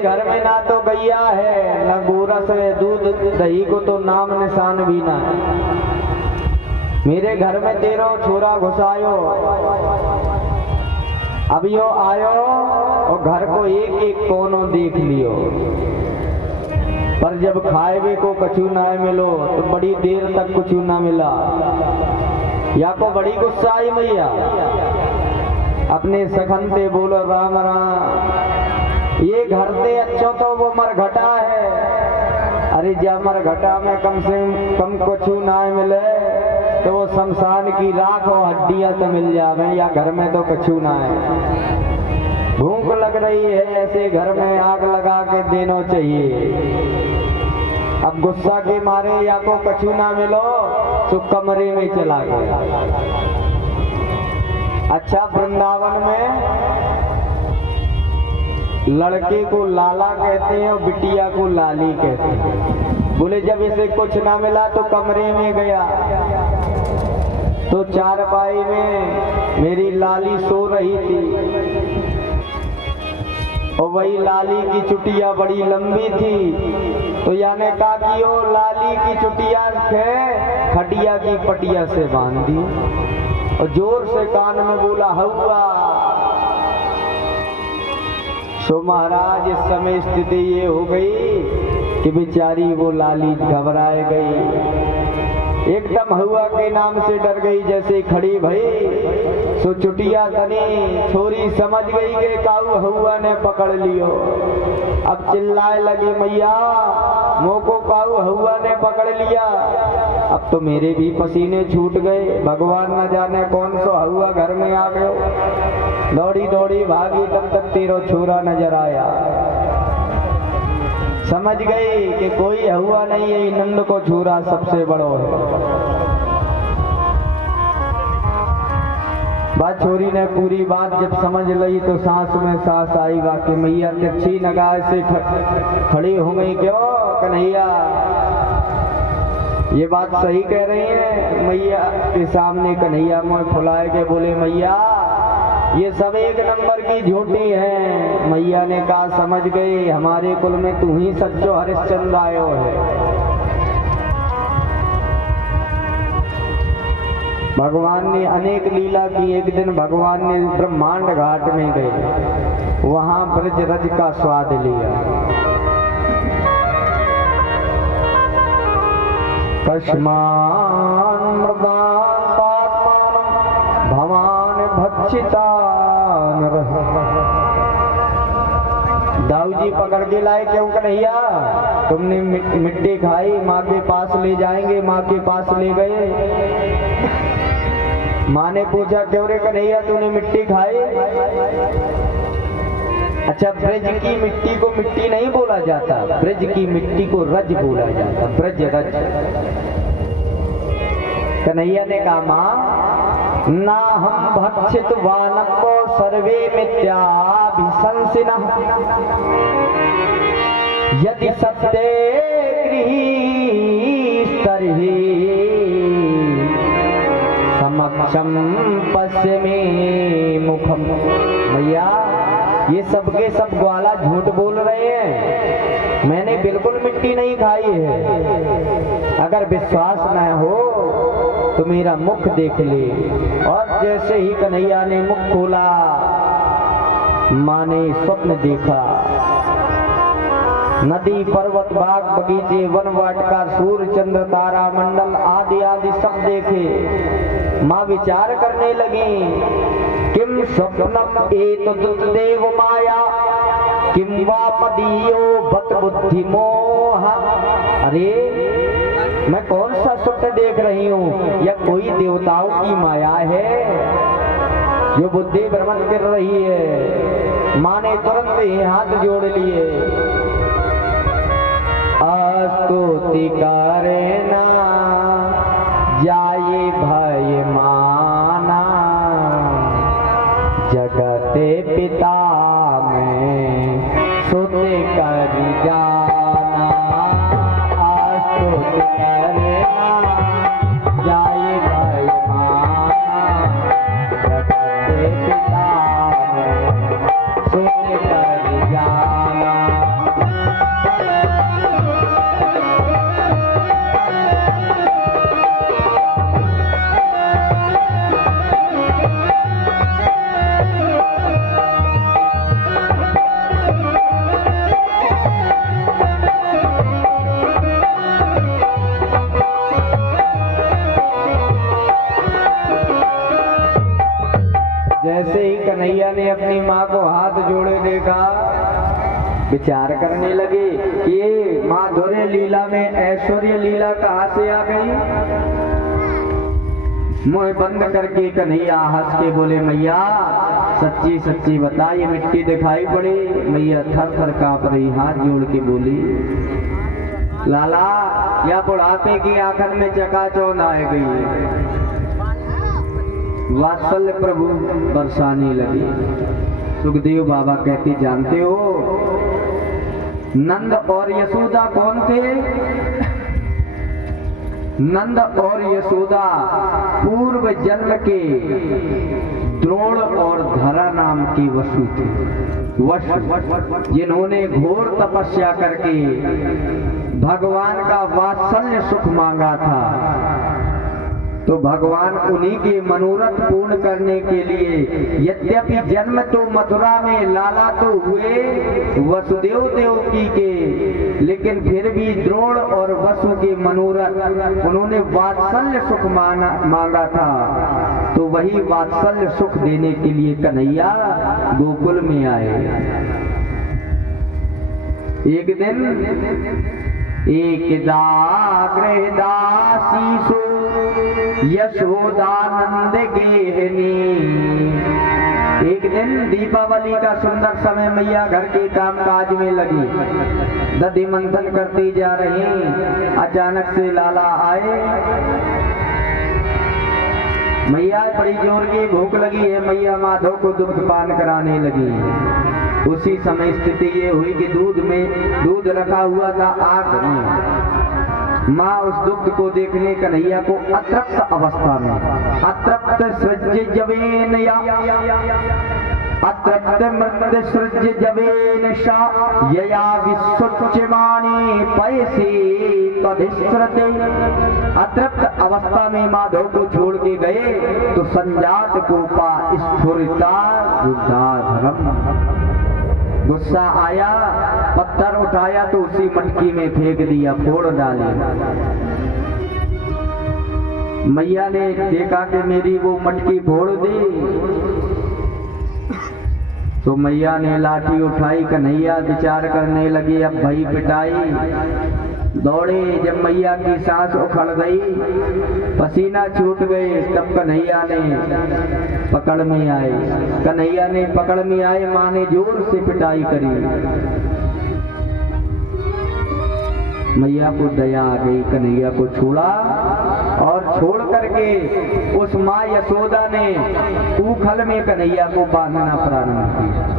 घर में ना तो गैया है, न गोरस है, दूध दही को तो नाम निशान भी ना है। मेरे घर में तेरो छोरा घुसायो, अब यो आयो और घर को एक एक कोनों देख लियो, पर जब खाए को कछु ना मिलो तो बड़ी देर तक कुछ ना मिला। या को बड़ी गुस्सा आई मैया, अपने सखन से बोलो राम राम, ये घर से अच्छो तो वो मरघटा है। अरे जब मरघटा में कम से कम कुछ ना मिले तो वो शमशान की राख और हड्डियां तो मिल जावे, या घर में तो कछु ना है। भूख लग रही है, ऐसे घर में आग लगा के देना चाहिए। अब गुस्सा के मारे या को कछु ना मिलो तो कमरे में चला गया। अच्छा, वृंदावन में लड़के को लाला कहते हैं और बिटिया को लाली कहते हैं। बोले जब इसे कुछ ना मिला तो कमरे में गया तो चारपाई में मेरी लाली सो रही थी और वही लाली की चुटिया बड़ी लंबी थी, तो याने कहा कि ओ लाली की चुटिया है, खटिया की पटिया से बांध दी और जोर से कान में बोला हवा। सो महाराज इस समय स्थिति ये हो गई कि बेचारी वो लाली घबराए गई, एकदम हवा के नाम से डर गई। जैसे खड़ी भई सो चुटिया तनी छोरी समझ गई कि काऊ हवा ने पकड़ लियो। अब चिल्लाए लगे मैया मोको काऊ हवा ने पकड़ लिया। अब तो मेरे भी पसीने छूट गए, भगवान न जाने कौन सा हवा घर में आ गयो। दौड़ी दौड़ी भागी, तब तक तेरो छोरा नजर आया। समझ गई कि कोई हुआ नहीं है, नंद को छोरा सबसे बड़ो है। बात छोरी ने पूरी बात जब समझ ली तो सांस में सांस आई। वाकई मैया तिरछी निगाह से खड़ी हो गई। क्यों कन्हैया, ये बात सही कह रही है। मैया के सामने कन्हैया मुंह फुलाए के बोले मैया ये सब एक नंबर की झूठी है। मैया ने कहा समझ गए, हमारे कुल में तू ही सच्चो हरिश्चंद्र आयो है। भगवान ने अनेक लीला की। एक दिन भगवान ने ब्रह्मांड घाट में गए, वहां ब्रज रज का स्वाद लिया। कस्मान मृगान पात्मानं भवान भक्षितान रहे। दाऊ जी पकड़ के लाए। क्यों कन्हैया, तुमने मिट्टी खाई, माँ के पास ले जाएंगे। माँ के पास ले गए। माँ ने पूछा क्यों रे कन्हैया तूने मिट्टी खाई? अच्छा, ब्रज की मिट्टी को मिट्टी नहीं बोला जाता, ब्रज की मिट्टी को रज बोला जाता, ब्रज रज। कन्हैया ने कहा माँ ना हम भक्षित वानको सर्वे मिथ्याभिशंसिनः यदि सत्ये गृहीस्तर्हि समक्षम पश्चिमे मुखम। भैया ये सबके सब ग्वाला झूठ बोल रहे हैं, मैंने बिल्कुल मिट्टी नहीं खाई है। अगर विश्वास न हो तो मेरा मुख देख ले। और जैसे ही कन्हैया ने मुख खोला, माँ ने स्वप्न देखा। नदी पर्वत बाग बगीचे वन वाटिका सूर्य चंद्र तारा मंडल आदि आदि सब देखे। माँ विचार करने लगी किम स्वप्नम एतद् देव माया किम वा मदीयो बत बुद्धि मोह। अरे मैं कौन सा स्वप्न देख रही हूँ, या कोई देवताओं की माया है जो बुद्धि भ्रमण कर रही है। माँ ने तुरंत ही हाथ जोड़ लिए। स्तुति करना जाए भय माना जगत पिता में सुते कर जाना। स्तुति करना जाए भय माना जगत पिता में सुते कर जाना। कन्हैया ने अपनी माँ को हाथ जोड़े देखा, विचार करने लगे कि ये माधुर्य लीला में ऐश्वर्य लीला कहाँ से आ गई। मुंह बंद करके कन्हैया हंस के बोले, मैया सच्ची सच्ची बता, ये मिट्टी दिखाई पड़ी। मैया थर थर कांप रही, हाथ जोड़ के बोली, लाला या बुढ़ापे की आंखन में चकाचौंध आ गई। वात्सल्य प्रभु बरसाने लगे। सुखदेव बाबा कहते, जानते हो नंद और यशोदा कौन थे? नंद और यशोदा पूर्व जन्म के द्रोण और धरा नाम के वसु थे। वसु जिन्होंने घोर तपस्या करके भगवान का वात्सल्य सुख मांगा था, तो भगवान उन्हीं के मनोरथ पूर्ण करने के लिए, यद्यपि जन्म तो मथुरा में लाला तो हुए वसुदेव देवकी के, लेकिन फिर भी द्रोण और वसु के मनोरथ उन्होंने वात्सल्य सुख मांगा था। तो वही वात्सल्य सुख देने के लिए कन्हैया गोकुल में आए। एक दिन एक दाग्रह दासीसो यशोदानंद गेहनी। एक दिन दीपावली का सुंदर समय, मैया घर के काम काज में लगी, दधि मंथन करती जा रही। अचानक से लाला आए। मैया बड़ी जोर की भूख लगी है, मैया माधव को दुग्ध पान कराने लगी। उसी समय स्थिति ये हुई कि दूध रखा हुआ था आग में। माँ उस दुग्ध को देखने कन्हैया को अतृप्त अवस्था में, अतृप्त सृज्य जवेन अतृप्त मृत सृज्य जवेन शा यया विश्वच्यमाने पैसे तधिस्रते। अतृप्त अवस्था में माधव को छोड़ के गए तो संजात कोपा स्फुरिता बुद्धाधरम। गुस्सा आया, पत्थर उठाया तो उसी मटकी में फेंक दिया, फोड़ डाली। मैया ने देखा कि मेरी वो मटकी फोड़ दी, तो मैया ने लाठी उठाई। कन्हैया विचार करने लगे, अब भई पिटाई। दौड़े, जब मैया की सांस उखड़ गई, पसीना छूट गए, तब कन्हैया ने पकड़ में आए। कन्हैया ने पकड़ में आए, माँ ने जोर से पिटाई करी। मैया को दया आ गई, कन्हैया को छोड़ा और छोड़ करके उस माँ यशोदा ने ऊखल में कन्हैया को बांधना प्रारंभ किया।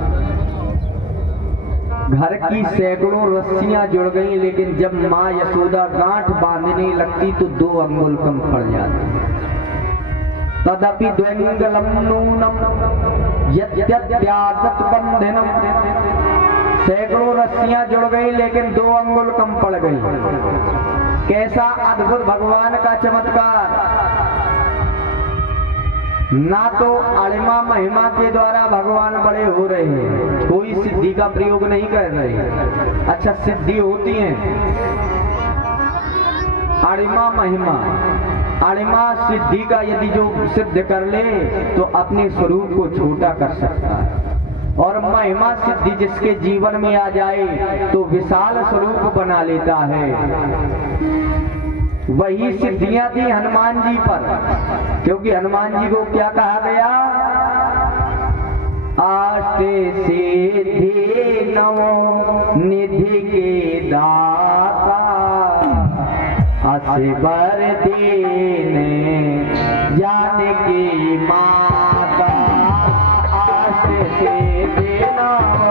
घर की सैकड़ों रस्सियां जुड़ गई, लेकिन जब माँ यशोदा गांठ बांधने लगती तो 2 अंगुल कम पड़ जाती। तदपि द्वैंगलम नूनम यद्यद्यादत बंधनम। सैकड़ों रस्सियां जुड़ गई, लेकिन 2 अंगुल कम पड़ गई। कैसा अद्भुत भगवान का चमत्कार! ना तो अणिमा महिमा के द्वारा भगवान बड़े हो रहे हैं, कोई सिद्धि का प्रयोग नहीं कर रहे। अच्छा, सिद्धि होती है अणिमा महिमा। अणिमा सिद्धि का यदि जो सिद्ध कर ले तो अपने स्वरूप को छोटा कर सकता है, और महिमा सिद्धि जिसके जीवन में आ जाए तो विशाल स्वरूप बना लेता है। वही सिद्धियां थी हनुमान जी पर, क्योंकि हनुमान जी को क्या कहा गया? आष्टे सिद्धि नवो निधि के दाता, असबर दीन जानकी माता। आष्टे सिद्धि नवो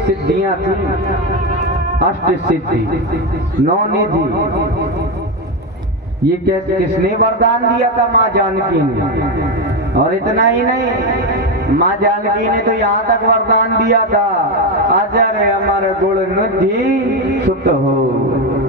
सिद्धियां थी। अष्ट सिद्धि, नौ निधि, ये किसने वरदान दिया था? माँ जानकी ने। और इतना ही नहीं, माँ जानकी ने तो यहाँ तक वरदान दिया था, अजर अमर गुण निधि सुत हो।